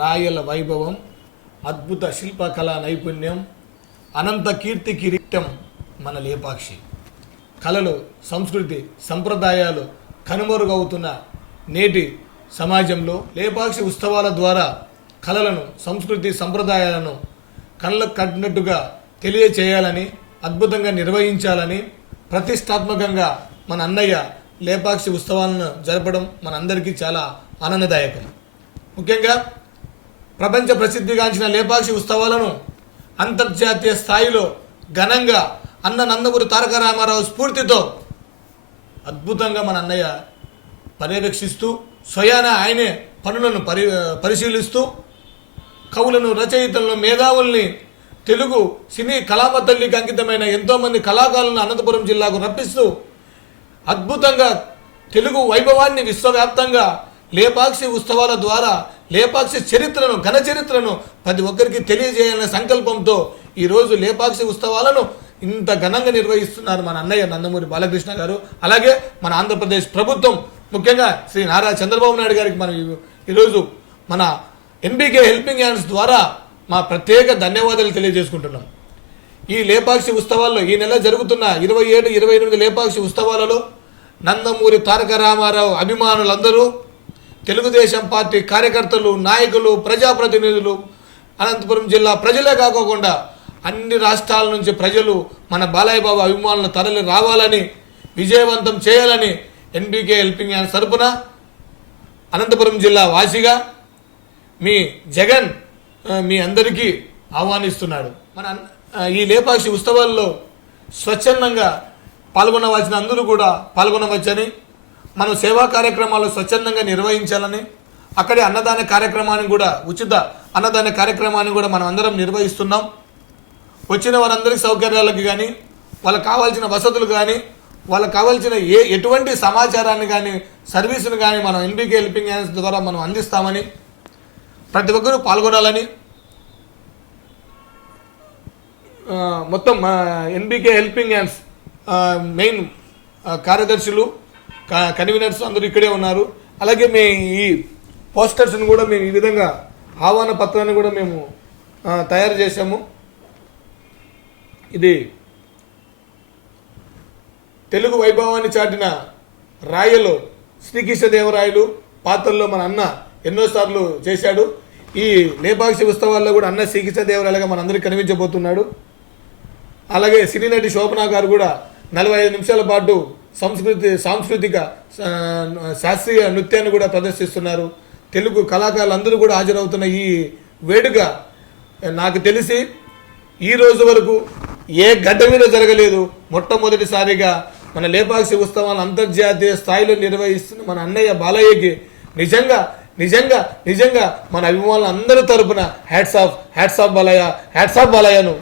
రాయల వైభవం, అద్భుత శిల్పకళా నైపుణ్యం, అనంత కీర్తి కిరీటం మన లేపాక్షి. కళలు, సంస్కృతి, సంప్రదాయాలు కనుమరుగవుతున్న నేటి సమాజంలో లేపాక్షి ఉత్సవాల ద్వారా కళలను, సంస్కృతి, సంప్రదాయాలను కళ్ళకు కట్టినట్టుగా తెలియచేయాలని, అద్భుతంగా నిర్వహించాలని ప్రతిష్టాత్మకంగా మన అన్నయ్య లేపాక్షి ఉత్సవాలను జరపడం మనందరికీ చాలా ఆనందదాయకం. ముఖ్యంగా ప్రపంచ ప్రసిద్ధిగాంచిన లేపాక్షి ఉత్సవాలను అంతర్జాతీయ స్థాయిలో ఘనంగా అన్న నందమూరి తారక రామారావు స్ఫూర్తితో అద్భుతంగా మన అన్నయ్య పర్యవేక్షిస్తూ స్వయాన ఆయనే పనులను పరిశీలిస్తూ కవులను, రచయితలను, మేధావుల్ని, తెలుగు సినీ కళామ తల్లికి అంకితమైన ఎంతోమంది కళాకారులను అనంతపురం జిల్లాకు రప్పిస్తూ అద్భుతంగా తెలుగు వైభవాన్ని విశ్వవ్యాప్తంగా లేపాక్షి ఉత్సవాల ద్వారా లేపాక్షి చరిత్రను, ఘన చరిత్రను ప్రతి ఒక్కరికి తెలియజేయాలనే సంకల్పంతో ఈరోజు లేపాక్షి ఉత్సవాలను ఇంత ఘనంగా నిర్వహిస్తున్నారు మన అన్నయ్య నందమూరి బాలకృష్ణ గారు. అలాగే మన ఆంధ్రప్రదేశ్ ప్రభుత్వం, ముఖ్యంగా శ్రీ నారా చంద్రబాబు నాయుడు గారికి మనం ఈరోజు మన ఎన్బీకే హెల్పింగ్ హ్యాండ్స్ ద్వారా మా ప్రత్యేక ధన్యవాదాలు తెలియజేసుకుంటున్నాం. ఈ లేపాక్షి ఉత్సవాల్లో ఈ నెల జరుగుతున్న 27, 28 లేపాక్షి ఉత్సవాలలో నందమూరి తారక రామారావు అభిమానులందరూ, తెలుగుదేశం పార్టీ కార్యకర్తలు, నాయకులు, ప్రజాప్రతినిధులు, అనంతపురం జిల్లా ప్రజలే కాకుండా అన్ని రాష్ట్రాల నుంచి ప్రజలు మన బాలయ్య బాబు అభిమానులు తరలి రావాలని, విజయవంతం చేయాలని ఎన్బీకే హెల్పింగ్ హ్యాండ్స్ తరపున అనంతపురం జిల్లా వాసిగా మీ జగన్ మీ అందరికీ ఆహ్వానిస్తున్నాడు. మన ఈ లేపాక్షి ఉత్సవాల్లో స్వచ్ఛందంగా పాల్గొనవలసిన అందరూ కూడా పాల్గొనవచ్చని, మనం సేవా కార్యక్రమాలు స్వచ్ఛందంగా నిర్వహించాలని, అక్కడే అన్నదాన కార్యక్రమాన్ని కూడా, ఉచిత అన్నదాన కార్యక్రమాన్ని కూడా మనం అందరం నిర్వహిస్తున్నాం. వచ్చిన వారందరికీ సౌకర్యాలకు కానీ, వాళ్ళకి కావాల్సిన వసతులు కానీ, వాళ్ళకి కావాల్సిన ఎటువంటి సమాచారాన్ని కానీ, సర్వీసును కానీ మనం ఎన్బీకే హెల్పింగ్ హ్యాండ్స్ ద్వారా మనం అందిస్తామని, ప్రతి ఒక్కరూ పాల్గొనాలని మొత్తం ఎన్బీకే హెల్పింగ్ హ్యాండ్స్ మెయిన్ కార్యదర్శులు, కన్వీనర్స్ అందరూ ఇక్కడే ఉన్నారు. అలాగే ఈ పోస్టర్స్ని కూడా మేము ఈ విధంగా ఆహ్వాన పత్రాన్ని కూడా మేము తయారు చేశాము. ఇది తెలుగు వైభవాన్ని చాటిన రాయలు శ్రీకృష్ణదేవరాయలు పాత్రల్లో మన అన్న ఎన్నోసార్లు చేశాడు. ఈ లేపాక్షి ఉత్సవాల్లో కూడా అన్న శ్రీకృష్ణదేవరాయలుగా మనందరికీ కనిపించబోతున్నాడు. అలాగే సినీ నటి శోభనా గారు కూడా 45 నిమిషాల పాటు సాంస్కృతిక శాస్త్రీయ నృత్యాన్ని కూడా ప్రదర్శిస్తున్నారు. తెలుగు కళాకారులు అందరూ కూడా హాజరవుతున్న ఈ వేడుక నాకు తెలిసి ఈ రోజు వరకు ఏ గడ్డ మీద జరగలేదు. మొట్టమొదటిసారిగా మన లేపాక్షి ఉత్సవాలను అంతర్జాతీయ స్థాయిలో నిర్వహిస్తున్న మన అన్నయ్య బాలయ్యకి నిజంగా నిజంగా నిజంగా మన అభిమానులు అందరి తరపున hats off Balayya, hats off బాలయ్యను